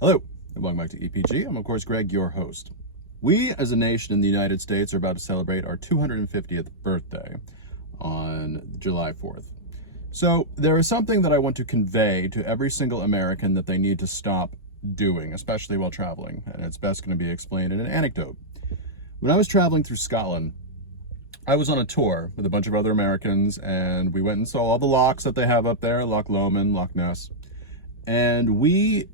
Hello, and welcome back to EPG. I'm, of course, Greg, your host. We, as a nation in the United States, are about to celebrate our 250th birthday on July 4th. So there is something that I want to convey to every single American that they need to stop doing, especially while traveling, and it's best going to be explained in an anecdote. When I was traveling through Scotland, I was on a tour with a bunch of other Americans, and we went and saw all the lochs that they have up there, Loch Lomond, Loch Ness, and we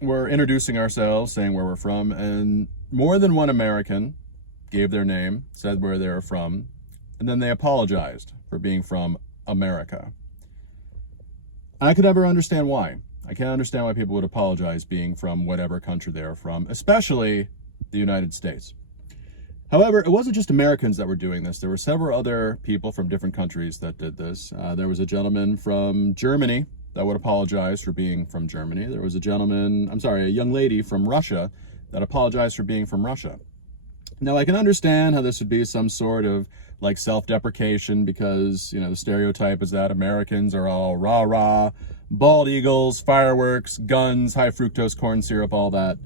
were introducing ourselves, saying where we're from, and more than one American gave their name, said where they were from, and then they apologized for being from America. I could never understand why. I can't understand why people would apologize being from whatever country they are from, especially the United States. However, it wasn't just Americans that were doing this. There were several other people from different countries that did this. There was a gentleman from Germany that would apologize for being from Germany. There was a young lady from Russia that apologized for being from Russia. Now, I can understand how this would be some sort of like self-deprecation because, the stereotype is that Americans are all rah-rah, bald eagles, fireworks, guns, high fructose corn syrup, all that.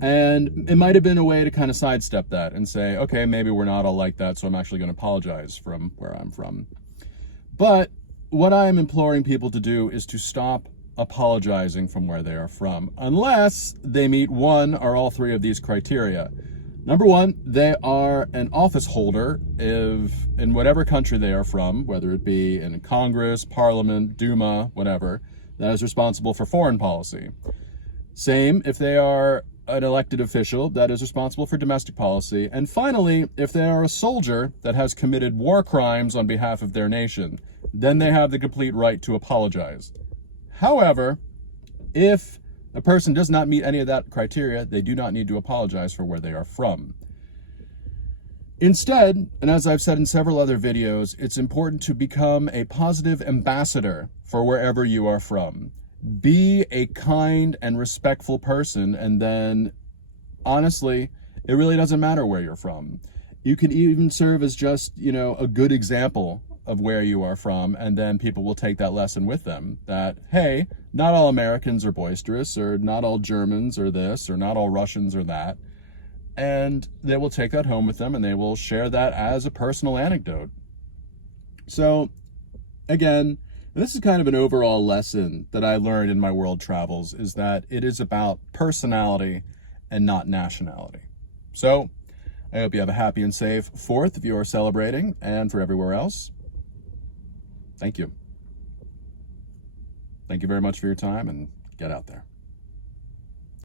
And it might have been a way to kind of sidestep that and say, okay, maybe we're not all like that, so I'm actually going to apologize from where I'm from. But what I am imploring people to do is to stop apologizing from where they are from, unless they meet one or all three of these criteria. Number one, they are an office holder in whatever country they are from, whether it be in Congress, Parliament, Duma, whatever, that is responsible for foreign policy. Same if they are an elected official that is responsible for domestic policy. And finally, if they are a soldier that has committed war crimes on behalf of their nation, then they have the complete right to apologize. However, if a person does not meet any of that criteria, they do not need to apologize for where they are from. Instead, and as I've said in several other videos, it's important to become a positive ambassador for wherever you are from. Be a kind and respectful person, and then, honestly, it really doesn't matter where you're from. You can even serve as just, a good example of where you are from, and then people will take that lesson with them that, hey, not all Americans are boisterous, or not all Germans are this, or not all Russians are that. And they will take that home with them, and they will share that as a personal anecdote. So, again, this is kind of an overall lesson that I learned in my world travels, is that it is about personality and not nationality. So, I hope you have a happy and safe 4th if you are celebrating, and for everywhere else, thank you. Thank you very much for your time, and get out there.